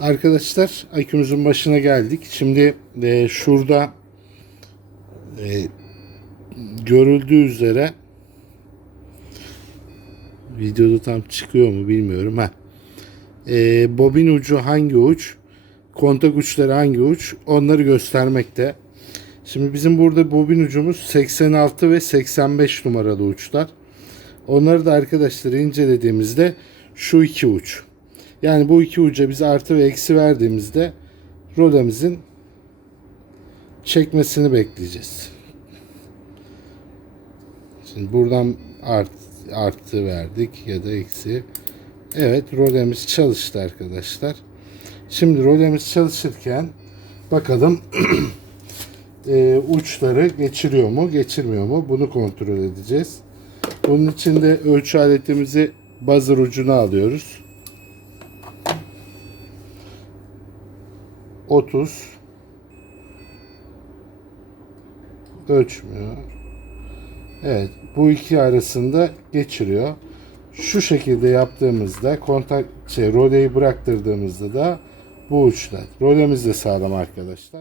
Arkadaşlar akümüzün başına geldik. Şimdi e, şurada e, görüldüğü üzere videoda tam çıkıyor mu bilmiyorum. Ha. E, bobin ucu hangi uç? Kontak uçları hangi uç? Onları göstermekte. Şimdi bizim burada bobin ucumuz 86 ve 85 numaralı uçlar. Onları da arkadaşlar incelediğimizde şu iki uç. Yani bu iki uca biz artı ve eksi verdiğimizde rolemizin çekmesini bekleyeceğiz. Şimdi buradan art, artı verdik ya da eksi. Evet rolemiz çalıştı arkadaşlar. Şimdi rolemiz çalışırken bakalım e, uçları geçiriyor mu geçirmiyor mu bunu kontrol edeceğiz. Bunun için de ölçü aletimizi buzzer ucuna alıyoruz. 30 ölçmüyor. Evet, bu iki arasında geçiriyor. Şu şekilde yaptığımızda kontak şey roleyi bıraktırdığımızda da bu uçlar. Rolemiz de sağlam arkadaşlar.